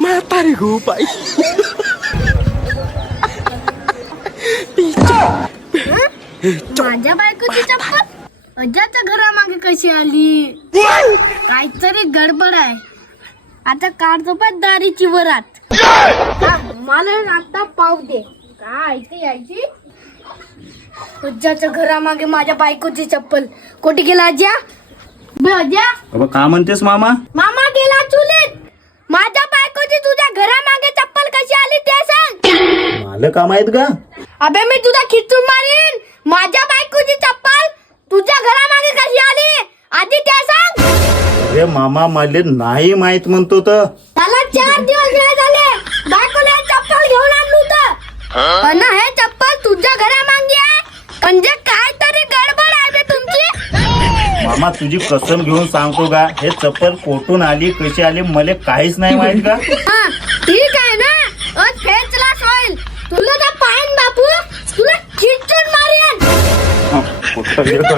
म्हातारी go by. माझ्या बायकोची चप्पल अज्जाच्या घरामागे कशी आली? काहीतरी गडबड आहे. आता काढतो पण दारीची वरात. मला आता पाव दे. काय ते यायची अज्जाच्या घरामागे माझ्या बायकोची चप्पल कुठे गेला? अज्जा अज्जा बाबा का म्हणतेस मामा? मामा गेला चुलीत. माझ्या बायकोची तुझ्या घरामागे चप्पल कशी आली ते सांग. मला का माहित का? अबे मी तुझा खिचून मारीन. माझ्या बायकोची चप्पल तुझ्या घरामागे कशी आली आधी ते सांग. अरे मामा मला नाही माहित म्हणतो तर. त्याला 4 दिवस नाही झाले बायकोला चप्पल घेऊन आणलं होतं. पण हे चप्पल तुझ्या घरामागे आहे म्हणजे काय तरी गडबड आहे बे तुमची. मामा तुझी कसम घेऊन सांगतो का, हे चप्पल कोठून आली कशी आली मला काहीच नाही माहित का. हा, ठीक आहे ना. आज फेचला होईल. तुला तर पाहिन बापू तुला खिचून मारेन. कुठं गेलं?